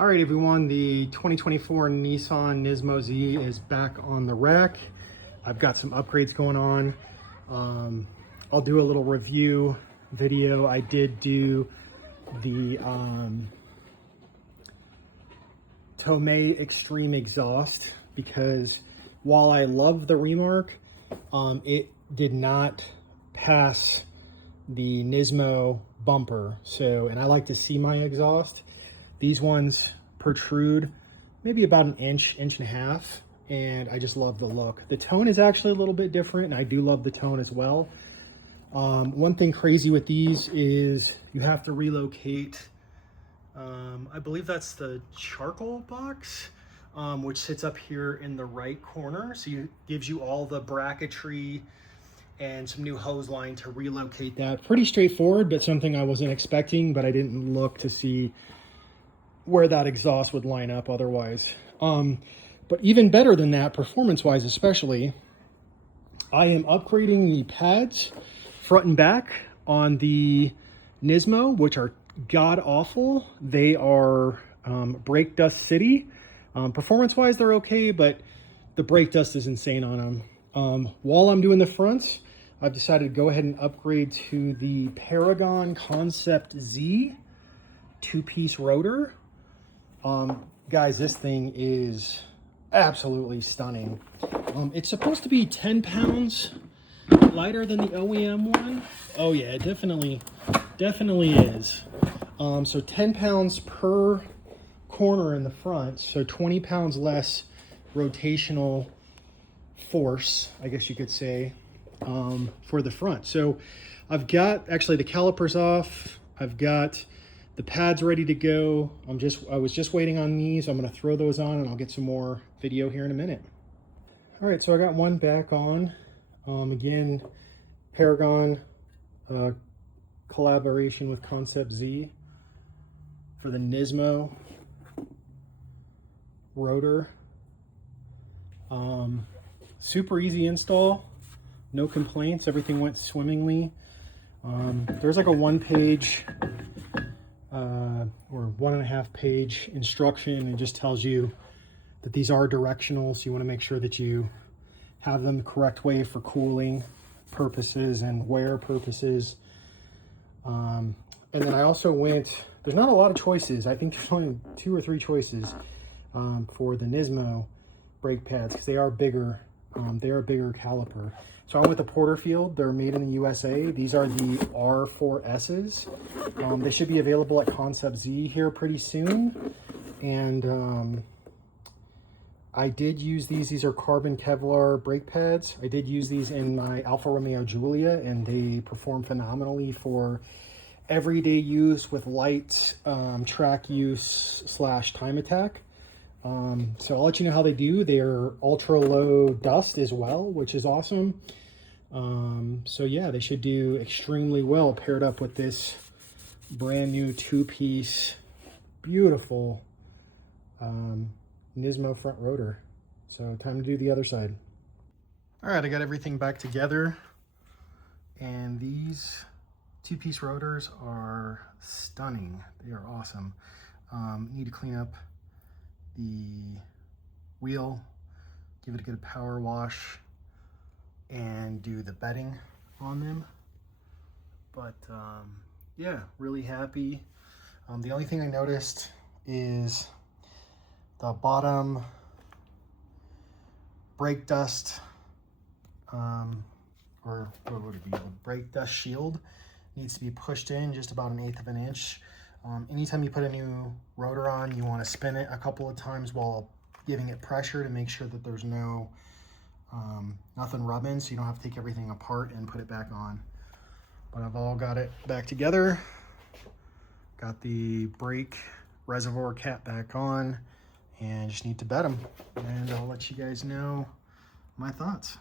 All right, everyone, the 2024 Nissan Nismo Z is back on the rack. I've got some upgrades going on. I'll do a little review video. I did do the Tomei Extreme exhaust because while I love the remark, it did not pass the Nismo bumper. And I like to see my exhaust. These ones protrude maybe about an inch and a half, and I just love the look. The tone is actually a little bit different, and I do love the tone as well. One thing crazy with these is you have to relocate, I believe that's the charcoal box, which sits up here in the right corner. So it gives you all the bracketry and some new hose line to relocate that. Pretty straightforward, but something I wasn't expecting, but I didn't look to see where that exhaust would line up otherwise. But even better than that, performance-wise especially, I am upgrading the pads front and back on the Nismo, which are god-awful. They are brake dust city. Performance-wise, they're okay, but the brake dust is insane on them. While I'm doing the fronts, I've decided to go ahead and upgrade to the Paragon Concept Z two-piece rotor. Guys, this thing is absolutely stunning. It's supposed to be 10 pounds lighter than the OEM one. Oh yeah, it definitely is. So 10 pounds per corner in the front, so 20 pounds less rotational force, I guess you could say, for the front. So I've got actually the calipers off. I've got the pads ready to go. I was just waiting on these. I'm going to throw those on and I'll get some more video here in a minute. All right, so I got one back on. Again, Paragon collaboration with Concept Z for the Nismo rotor. Super easy install, no complaints. Everything went swimmingly. There's like a one-page or 1.5 page instruction. It just tells you that these are directional, so you want to make sure that you have them the correct way for cooling purposes and wear purposes. And then I also went, there's not a lot of choices. I think there's only 2 or 3 choices for the Nismo brake pads because they are bigger. They're a bigger caliper. So I went with the Porterfield. They're made in the USA. These are the R4Ss. They should be available at Concept Z here pretty soon. And I did use these. These are carbon Kevlar brake pads. I did use these in my Alfa Romeo Giulia, and they perform phenomenally for everyday use with light track use / time attack. So I'll let you know how they do. They're ultra low dust as well, which is awesome. So yeah, they should do extremely well paired up with this brand new 2-piece, beautiful Nismo front rotor. So time to do the other side. All right, I got everything back together, and these 2-piece rotors are stunning. They are awesome. Need to clean up the wheel, give it a good power wash, and do the bedding on them. But yeah, really happy. The only thing I noticed is the bottom brake dust, or what would it be? The brake dust shield needs to be pushed in just about 1/8 of an inch. Anytime you put a new rotor on, you want to spin it a couple of times while giving it pressure to make sure that there's no nothing rubbing, so you don't have to take everything apart and put it back on. But I've all got it back together. Got the brake reservoir cap back on, and just need to bed them. And I'll let you guys know my thoughts.